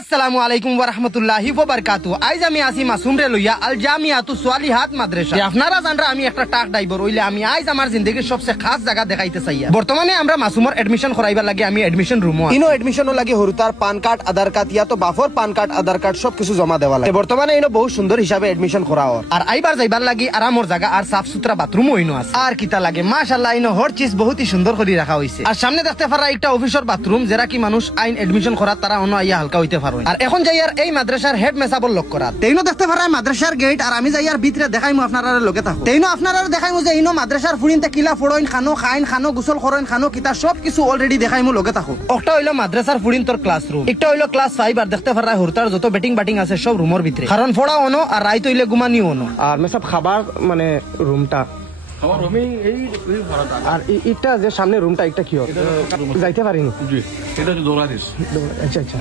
আসসালামু আলাইকুম ওয়া রাহমাতুল্লাহি ওয়া বারাকাতুহু। আইজ আমি আসি মাসুম রে লইয়া আল জামিয়াতু সালিহাত মাদ্রাসা। আপনারা জানরা আমি একটা টাক ড্রাইভার হইলে আমি আইজ আমার জিন্দেগির সবচেয়ে খাস জায়গা দেখাইতে চাই। বর্তমানে আমরা মাসুমর এডমিশন করাইবার লাগে আমি এডমিশন রুমও ইনো এডমিশনও লাগে হরুতার পান কার্ড আধার কার্ড ইয়া তো বাফর পান কার্ড আধার কার্ড সবকিছু জমা দেওয়া লাগে। বর্তমানে ইনো বহুত সুন্দর হিসাবে এডমিশন করা হয় আর আইবার যাইবার লাগি আরামর জায়গা আর সাফ সুতরা বাথরুমও ইনো আছে। আর কিতা লাগে মাশাআল্লাহ ইনো হর চিজ বহুতই সুন্দর করে রাখা হইছে। আর সামনে দেখতে পারা একটা অফিসের বাথরুম যেটা কি মানুষ আইন এডমিশন করার তারা অন্য আইয়া হালকা হইতে পারে। আর এখন যাই আর এই মাদ্রাসার হেড মেসাবল লক করা তেইনো দেখতে পারা মাদ্রাসার গেট আর আমি যাই আর ভিতরে দেখাইমু আপনারা লগে থাকো। তেইনো আপনারা দেখাইমু যে ইনো মাদ্রাসার ফুরিনতে কিলা ফড়ইন খানো খাইন খানো গোসল করেন খানো কিতা সব কিছু অলরেডি দেখাইমু লগে থাকো। একটা হইলো মাদ্রাসার ফুরিন তোর ক্লাসরুম, একটা হইলো ক্লাস 5 আর দেখতে পারা হুরতার যত ব্যাটিং ব্যাটিং আছে সব রুমের ভিতরে কারণ ফড়া অনো আর রাইত হইলে ঘুমানিও অনো। আর মেসাব খাবার মানে রুমটা আমার রুমে এই ভাড়াটা আর এটা যে সামনে রুমটা একটা কি হয় যাইতে পারিনি। জি এটা হচ্ছে দৌড়াদিস। আচ্ছা আচ্ছা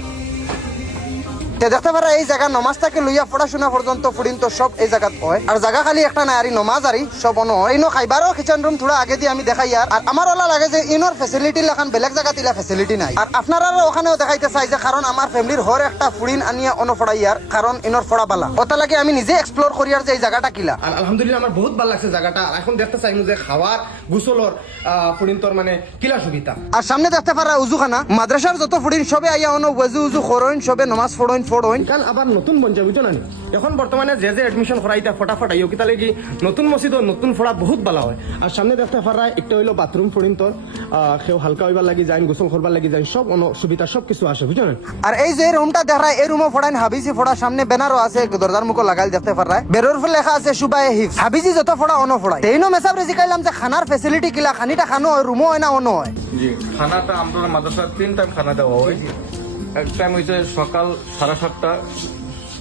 দেখতে পারা এই জায়গা নমাজ থেকে লইয়া পড়াশোনা পর্যন্ত ফুড়িন তো সব এই জায়গাত হয় আর জায়গা খালি একটা নাই আর নমাজ আরি সব অন হয়। ইনো খাইবারও কিচেন রুম থোড়া আগে দিয়ে আমি দেখাই আর আমার ওলা লাগে যে ইনোর ফ্যাসিলিটি লাখান বেলেগ জায়গা তিলা ফ্যাসিলিটি নাই। আর আপনারাও ওখানেও দেখাইতে চাই যে কারণ আমার ফ্যামিলির হর একটা ফুড়িন আনিয়া অন ফড়াইয়ার কারণ ইনোর ফড়া বালা ওটা লাগে আমি নিজে এক্সপ্লোর করিয়ার যে এই জায়গাটা কিলা। আর আলহামদুলিল্লাহ আমার বহুত ভালো লাগছে জায়গাটা। আর এখন দেখতে চাইমু যে খাওয়ার গোসলর ফুড়িন তোর মানে কিলা সুবিধা। আর সামনে দেখতে পারা উজুখানা মাদ্রাসার যত ফুড়িন সবে আইয়া অন ওয়াজু উজু করইন সবে নমাজ পড়ইন কারণ আবার নতুন বঞ্চা বুঝছো না এখন বর্তমানে যে যে এডমিশন করাইতা ফটাফট আইও কিতা লাগি নতুন মসজিদ নতুন ফড়া বহুত ভালো হয়। আর সামনে দেখতে পারা একটা হইলো বাথরুম ফড়িন তোর কেউ হালকা হইবার লাগি যায় গোসল করবার লাগি যায় সব সুবিধা সব কিছু আসে বুঝছো না। আর এই যে রুমটা দেখা এই রুমও ফড়াইন হাবিজি ফড়া সামনে ব্যানারও আছে দরজার মুখো লাগাই দেখতে পারা বেরোর ফলে লেখা আছে সুবায়ে হিফজ হাবিজি যত ফড়া অন ফড়াই তেইনো মেসাব রেজিকাইলাম যে খানার ফ্যাসিলিটি কিলা খানিটা খানো হয় রুমও হয় না অনো হয়। জি খানাটা আমরা মাদ্রাসার 3 টাইম খানা দেওয়া হয়। এক টাইম হইছে সকাল 7:30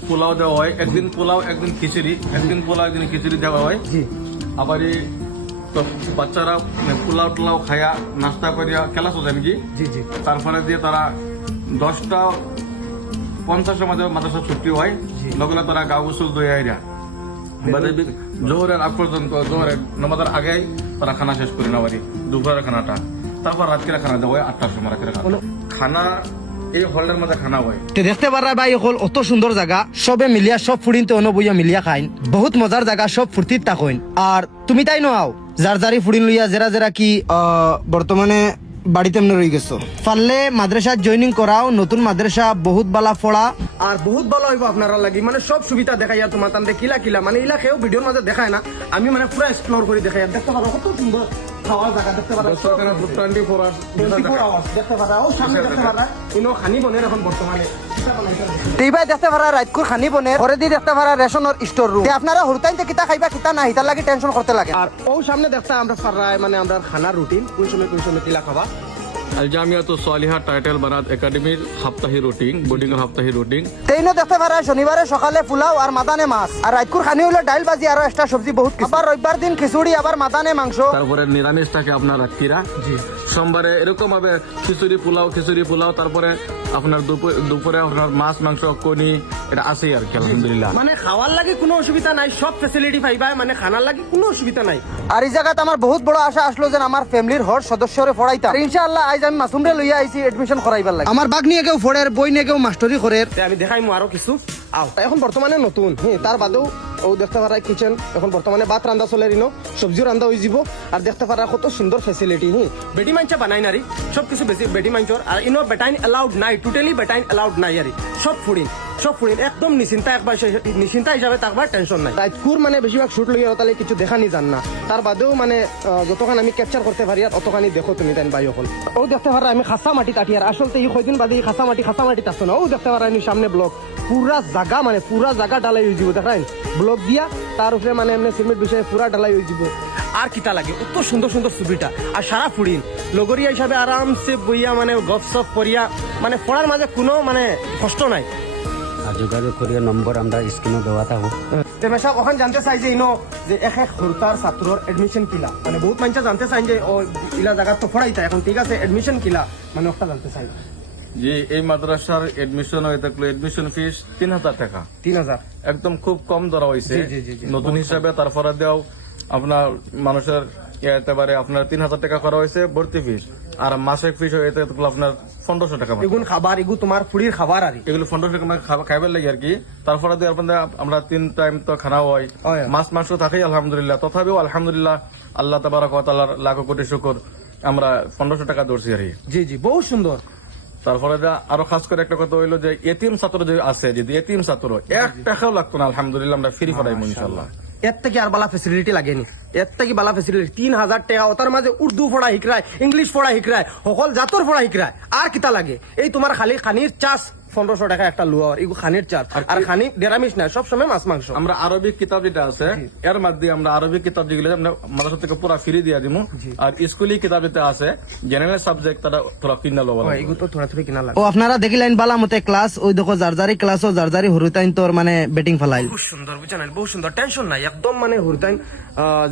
পোলাও দেওয়া হয়, একদিন পোলাও একদিন খিচুড়ি, একদিন পোলাও একদিন খিচুড়ি দেওয়া হয়। জি আবার তো বাচ্চারা পোলাও টোলাও খায়া নাস্তা করিয়া ক্লাস হতো নাকি। জি জি তারপরে দিয়ে তারা 10:50 মধ্যে মাদ্রাসা ছুটি হয় লগলে তারা গা গোসল দই আইরা জোহরের আগ পর্যন্ত জোহরের নামাজের আগেই তারা খানা শেষ করে নেওয়ারি দুপুরের খানাটা। তারপর রাত্রে খানা দেওয়া হয় 8টার সময় রাত্রে খানা এই হলের মধ্যে খানা হয়। দেখতে পারা ভাই হল অত সুন্দর জায়গা সবে মিলিয়া সব ফুড়িনতে বইয়া মিলিয়া খাইন বহুত মজার জায়গা সব ফুর্তির তাকইন। আর তুমি তাই নাও যার যারি ফুড়িন লইয়া জেরা জেরা কি বর্তমানে বাড়িতে এমনি রয়ে গেছো পারলে মাদ্রাসা জয়নিং করাও নতুন মাদ্রাসা বহুত বালা ফড়া আর বহুত ভালো হইব আপনারা লাগি মানে সব সুবিধা দেখাইয়া তোমার তান্দে কিলা কিলা মানে ইলা কেউ ভিডিওর মাঝে দেখায় না আমি মানে পুরো এক্সপ্লোর করে দেখাই দেখতে পারো কত সুন্দর খাওয়ার জায়গা দেখতে পারো 24 আওয়ার্স দেখতে পারো ও সামনে দেখতে পারো ইনো খানি বনের এখন বর্তমানে এইবাই দেখতে পারা রাতকুর খানি বনে ঘরে দিয়ে দেখতে পারা রেশনের স্টোর রুম আপনারা হুরতাইতে কিতা খাইবা কিতা না হিতার লাগি টেনশন করতে লাগে। আর ও সামনে দেখতে আমরা পারাই মানে আমরা খানার রুটিন কোন সময় কিলা খাবা আল জামিয়াতু সালিহাত টাইটেল বারাত একাডেমির সাপ্তাহিক রুটিন বোর্ডিং এর সাপ্তাহিক রুটিন তেইনো দেখতে পারা শনিবারে সকালে পোলাও আর মাদানে মাছ আর রাতকুর খানি হলো ডাইল ভাজি আর এক্সট্রা সবজি বহুত আবার রবিবার দিন খিচুড়ি আবার মাদানে মাংস তারপরে নিরামিষ থাকে আপনার রাত্রিরা সোমবারে এরকম ভাবে খিচুড়ি পোলাও তারপরে আপনার দুপুরে আপনার মাছ মাংস কনি এটা আছেই আর কি আলহামদুলিল্লাহ মানে খাওয়ার লাগে কোনো অসুবিধা নাই সব ফ্যাসিলিটি পাইবা মানে খানার লাগে কোনো অসুবিধা নাই। আর এই জায়গাতে আমার বহুত বড় আশা আসলো যে আমার ফ্যামিলির হর সদস্যরে পড়াইতা ইনশাআল্লাহ আজ আমি মাসুমরে লইয়া আইছি এডমিশন করাইবার লাগে আমার বাগ নিয়ে কেউ ফড়ের বই নিয়ে কেউ মাস্টারি করে আমি দেখাইমু আরো কিছু আও এখন বর্তমানে নতুন তার বাদেও ও দেখতে পারা কিচেন এখন বর্তমানে ভাত রান্দা চলে রিনো সবজিও রান্দা হয়ে যাব আর দেখতে পারা কত সুন্দর ফ্যাসিলিটি বেটি মাঞ্চা বানাই নারি সবকিছু বেশি বেটি মাঞ্চর আর ইনো বেটাইন অ্যালাউড নাই টোটালি বেটাইন অ্যালাউড নাই আরি সব ফুড়িন একদম নিশ্চিন্তা একবার নিশ্চিন্তা হিসাবে তাকবার টেনশন নাই রাতকুর মানে বেশিরভাগ শুট লইয়া তাহলে কিছু দেখানি যান না তার বাদেও মানে যতখান আমি ক্যাপচার করতে পারি আর অতখানি দেখো তুমি তাই বাই হল ও দেখতে পারা আমি খাসা মাটি কাটি আর আসলে এই কয়দিন বাদে খাসা মাটি আসছো না ও দেখতে পারা আমি সামনে ব্লক পুরা জায়গা মানে পুরা জায়গা ডালাই হয়ে যাব দেখাই ব্লক দিয়া তার উপরে মানে এমনি সিমেন্ট বিষয়ে পুরা ডালাই হয়ে যাব। আর কিতা লাগে অত সুন্দর সুন্দর সুবিধা আর সারা ফুড়িন লগরিয়া হিসাবে আরামসে বইয়া মানে গপ সপ করিয়া মানে পড়ার মাঝে কোনো মানে কষ্ট নাই। আর যোগাযোগ করিয়া নম্বর আমরা স্ক্রিনে দেওয়া থাকবো। সব ওখানে জানতে চাই যে ইনো যে এক হরতার ছাত্রর এডমিশন কিলা মানে বহুত মানুষ জানতে চাই যে ও ইলা জায়গা তো পড়াইতা এখন ঠিক আছে এডমিশন কিলা মানে ওটা জানতে চাই যে এই মাদ্রাসার এডমিশন হয়ে থাকলো এডমিশন ফিস 3000 টাকা 3000 একদম খুব কম ধরা হয়েছে নতুন হিসাবে। তারপরে দেও আপনার মানুষের এবারে আপনার 3000 টাকা করা হয়েছে ভর্তি ফিস আর মাসিক ফিস হইতে আপনার 1500 টাকা মাত্র। এগুন খাবার এগু তোমার ফুড়ির খাবার আর এগুলো 1500 টাকা খাইবার লাগে আর কি। তারপরে দিয়ে আপনাদের আমরা 3 টাইম তো খানা হয়, হয়। মাছ মাংস থাকেই আলহামদুলিল্লাহ। তথাপিও আলহামদুলিল্লাহ আল্লাহ তাবারাক ওয়া তাআলার লাখো কোটি শুকর, আমরা 1500 টাকা ধরছি আর কি। জি জি বহুত সুন্দর। তারপরে আরো খাস করে একটা কথা হইলো যে এতিম ছাত্র যে আছে, যদি এতিম ছাত্র 1 টাকাও লাগতো না আলহামদুলিল্লাহ, আমরা ফ্রি পড়াইবো ইনশাআল্লাহ। এর থেকে আর বালা ফেসিলিটি লাগেনি, এর থেকে বালা ফেসিলিটি 3000 টাকা ওটার মাঝে উর্দু পড়া শিখরায়, ইংলিশ পড়া শিখরায়, সকল জাতর পড়া শিখরায়। আর কিতা লাগে? এই তোমার খালি খানির চাষ 1500 টাকা একটা লুয়া, এই খানির চাষ আর খানি নিরামিষ নাই, সব সময় মাছ মাংস। আমরা আরবিক কিতাব যেটা আছে এর মধ্যে আমরা আরবিক কিতাব যেগুলো আমরা মাদ্রাসা থেকে পুরো ফ্রি দিয়ে দিমু। আর স্কুলি কিতাব যেটা আছে জেনারেল সাবজেক্ট তারা পুরো কিনা লওয়া লাগবে। এগুলো তো থোড়া থোড়ি কিনা লাগে। ও আপনারা দেখিলেন বালা মতে ক্লাস, ওই দেখো জারজারি ক্লাস ও জারজারি হরুতাইন তোর মানে ব্যাটিং ফেলাইল। বহুত সুন্দর বুঝছেন, বহুত সুন্দর, টেনশন নাই একদম। মানে হুরতাইন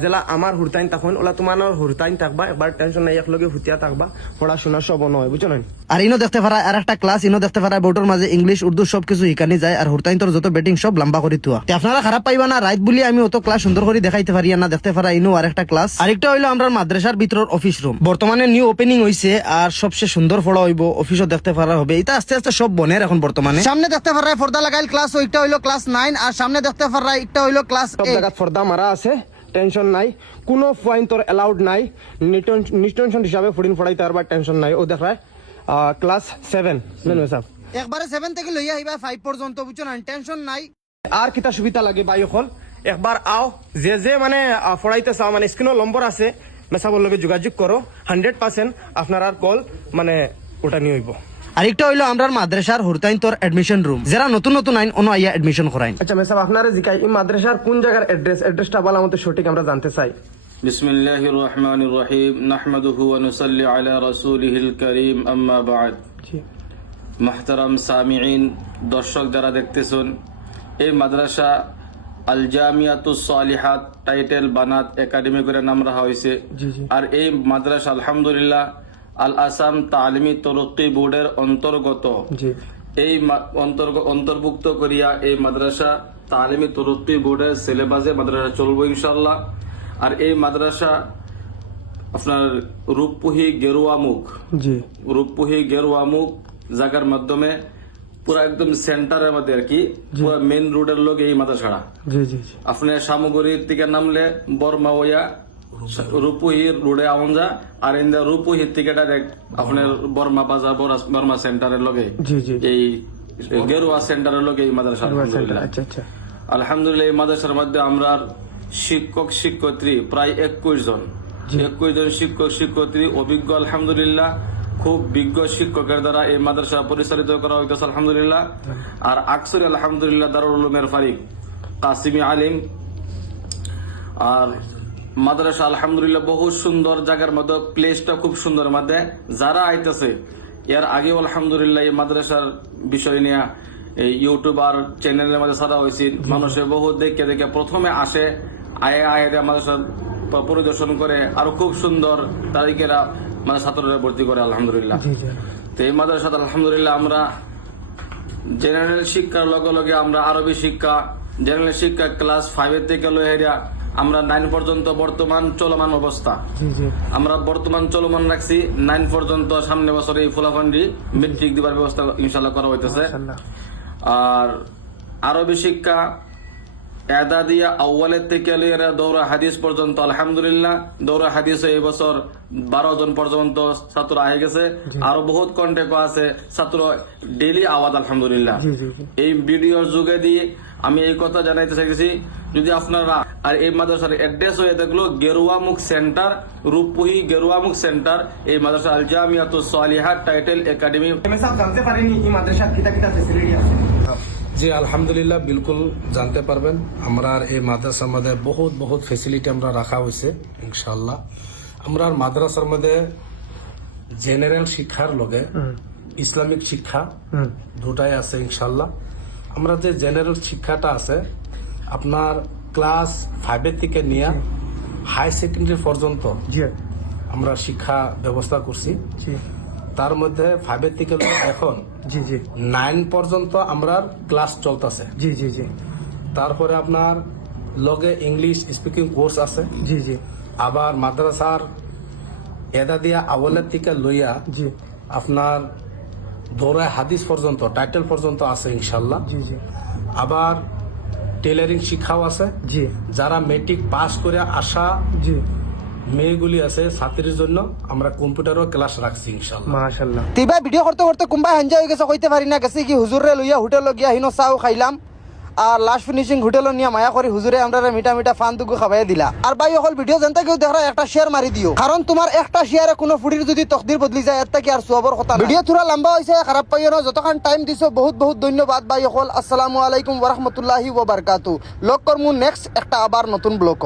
জেলা আমার হুরতাইন তখন ওলা তোমার হুরতাইন থাকবা, একবার টেনশন নাই, একলগে হুতিয়া থাকবা, পড়াশোনা সব নয় বুঝছেন। আর ইনো দেখতে পারা আর একটা ক্লাস, ইনো দেখতে পারা বোর্ডের মাঝে ইংলিশ উর্দু সবকিছু শিখানি যায়। আর হুরতাইন তোর যত ব্যাটিং সব লম্বা করে থুয়া। আপনারা খারাপ পাইবা না, রাইট বলি আমি অত ক্লাস সুন্দর করে দেখাইতে পারি না। দেখতে পারা ইনো আর একটা ক্লাস। আরেকটা হইলো আমরা মাদ্রাসার ভিতর অফিস রুম, বর্তমানে নিউ ওপেনিং হইছে আর সবচেয়ে সুন্দর পড়া হইব, অফিসও দেখতে পারা হবে। এটা আস্তে আস্তে সব বনের এখন বর্তমানে। সামনে দেখতে পারা পর্দা লাগাইল ক্লাস, ওইটা হইলো ক্লাস 9। আর সামনে দেখতে পারা একটা হইলো ক্লাস সব জায়গা পর্দা মারা আছে, টেনশন নাই, কোনো পয়েন্ট তোর অ্যালাউড নাই। নিটেনশন হিসাবে ফুডিং পড়াইতে আর টেনশন নাই। ও দেখায় ক্লাস 7 মেনু সাহেব একবারে 7 থেকে লইয়া আইবা 5 পর্যন্ত বুঝছেন, টেনশন নাই। আর কিতা সুবিধা লাগে বাই হল একবার আও, যে যে মানে পড়াইতে চাও, মানে স্ক্রিনের নম্বর আছে, মেসাবর লগে যোগাযোগ করো, 100% আপনার আর কল মানে ওটা নিয়ে হইব। আরেকটা হইলো আমরার মাদ্রাসার হুরতাইন তোর এডমিশন রুম, যারা নতুন নতুন আইন অন্য আইয়া এডমিশন করাইন। আচ্ছা মেসাব আপনারা জিকাই এই মাদ্রাসার কোন জায়গার অ্যাড্রেসটা বলা আমাদের সঠিক আমরা জানতে চাই। বিসমিল্লাহির রহমানির রহিম, নাহমাদুহু ওয়া নুসাল্লি আলা রাসূলিহিল কারীম, আম্মা বা'দ। জি মুহতারাম সামিঈন, দর্শক যারা দেখতেছেন, এই মাদ্রাসা আল জামিয়াতুস সালিহাত টাইটেল বানাত একাডেমি করে নাম রাখা হয়েছে। জি জি। আর এই মাদ্রাসা আলহামদুলিল্লাহ আল আসাম তালিমি তরক্কি বোর্ডের অন্তর্গত। জি এই অন্তর্ভুক্ত করিয়া এই মাদ্রাসা তালিমি তরক্কি বোর্ডের সিলেবাসে মাদ্রাসা চলবো ইনশাআল্লাহ। আর এই মাদ্রাসা আপনার রূপপুহি গেরুয়ামুখ, জি রূপপুহি গেরুয়ামুখ জায়গার মাধ্যমে পুরা একদম সেন্টারের মধ্যে আর কি, পুরা মেন রোডের লোক এই মাদ্রাসাটা। জি জি জি। আপনি সামগ্রীর থেকে নামলে বর্মা ওয়া রূপপুহির রোডে আউন যা, আর ইন্দা রূপপুহির থেকে ডাইরেক্ট আপনার বর্মা বাজার বর্মা সেন্টারের লগে জি জি। এই গেরুয়া সেন্টারের লগে এই মাদ্রাসা। আলহামদুলিল্লাহ আচ্ছা আচ্ছা। আলহামদুলিল্লাহ এই মাদ্রাসার মধ্যে আমরা শিক্ষক শিক্ষয়িত্রী প্রায় 21 জন, 21 জন শিক্ষক শিক্ষয়িত্রী অভিজ্ঞ আলহামদুলিল্লাহ, খুব বিজ্ঞ শিক্ষকের দ্বারা এই মাদ্রাসা পরিচালিত করা হইতেছে আলহামদুলিল্লাহ। আর আকসরি আলহামদুলিল্লাহ দারুল উলুমের ফারিক কাসিমি আলিম। আর মাদ্রাসা আলহামদুলিল্লাহ বহু সুন্দর জায়গার মধ্যে, প্লেসটা খুব সুন্দর মধ্যে। যারা আইতেছে এর আগেও আলহামদুলিল্লাহ এই মাদ্রাসার বিষয় নিয়ে এই ইউটিউব আর চ্যানেলের মধ্যে ছাড়া হয়েছিল। মানুষে বহু দেখে দেখে প্রথমে আসে, আয়ে মাদ্রাসা পরিদর্শন করে, আরো খুব সুন্দর তারিখেরা মানে ছাত্ররা ভর্তি করে আলহামদুলিল্লাহ। তো এই মাদ্রাসা আলহামদুলিল্লাহ আমরা জেনারেল শিক্ষার লগে লগে আমরা আরবি শিক্ষা, জেনারেল শিক্ষা ক্লাস 5 থেকে লইয়া আমরা 9 পর্যন্ত বর্তমান চলমান অবস্থা আমরা বর্তমান চলমান রাখছি। 9 পর্যন্ত সামনে বছর এই ফুলাফান্ডি মেট্রিক দিবার ব্যবস্থা ইনশাল্লাহ করা হইতেছে। আর আরবি শিক্ষা এদাদিয়া আউয়ালের থেকে লইয়া দৌরা হাদিস পর্যন্ত আলহামদুলিল্লাহ, দৌরা হাদিস এই বছর 12 জন পর্যন্ত ছাত্র আহে গেছে। আরো বহুত কন্টেক্ট আছে ছাত্র ডেইলি আওয়াজ আলহামদুলিল্লাহ। এই ভিডিওর যুগে দিয়ে আমি এই কথা জানাইতে চাইছি, যদি আপনারা আর এই মাদ্রাসার অ্যাড্রেস হয়ে দেখলো গেরুয়ামুখ সেন্টার, রূপপুহি গেরুয়ামুখ সেন্টার, এই মাদ্রাসা আল জামিয়াতুস সালিহাত টাইটেল একাডেমি। জানতে পারিনি এই মাদ্রাসার কিতা কিতা ফ্যাসিলিটি আছে। জি আলহামদুলিল্লাহ, বিলকুল জানতে পারবেন। আমরা এই মাদ্রাসার মধ্যে বহুত বহুত ফেসিলিটি আমরা রাখা হয়েছে ইনশাল্লাহ। আমরা মাদ্রাসার মধ্যে জেনারেল শিক্ষার লগে ইসলামিক শিক্ষা দুটাই আছে ইনশাল্লাহ। আমরা যে জেনারেল শিক্ষাটা আছে আপনার ক্লাস 5 থেকে নিয়ে হাই সেকেন্ডারি পর্যন্ত আমরা শিক্ষা ব্যবস্থা করছি। তার মধ্যে 5 থেকে এখন 9 পর্যন্ত আমরা ক্লাস চলতেছে। তারপরে আপনার লগে ইংলিশ স্পিকিং কোর্স আছে। আবার মাদ্রাসার এদা দিয়া আওয়ালের থেকে লইয়া জি আপনার দৌড়ায় হাদিস পর্যন্ত টাইটেল পর্যন্ত আছে ইনশাল্লাহ। জি জি আবার টেলারিং শিক্ষাও আছে। জি যারা মেট্রিক পাস করে আসা জি মেয়েগুলি আছে ছাত্রীর জন্য আমরা কম্পিউটারও ক্লাস রাখছি ইনশাল্লাহ। মাশাআল্লাহ। তিবা ভিডিও করতে করতে কোনবা হেঞ্জা হয়ে গেছে কইতে পারি না, গেছি কি হুজুরে লইয়া হোটেল গিয়া হিনো চাও খাইলাম আর লাস্ট ফিনিশিং হোটেল নিয়ে মায়া করে হুজুরে আমরা মিঠা মিঠা ফান দুগু খাবাই দিলা। আর ভাই অকল ভিডিও জানতে কেউ দেখা একটা শেয়ার মারি দিও, কারণ তোমার একটা শেয়ারে কোনো ফুডির যদি তকদির বদলি যায় এত কি আর সুয়াবর কথা না। ভিডিও থোড়া লম্বা হয়েছে, খারাপ পাইও না, যতক্ষণ টাইম দিছো বহুত বহুত ধন্যবাদ ভাই অকল। আসসালামু আলাইকুম ওয়া রাহমাতুল্লাহি ওয়া বারাকাতু। লক করমু নেক্সট একটা আবার নতুন ব্লগ।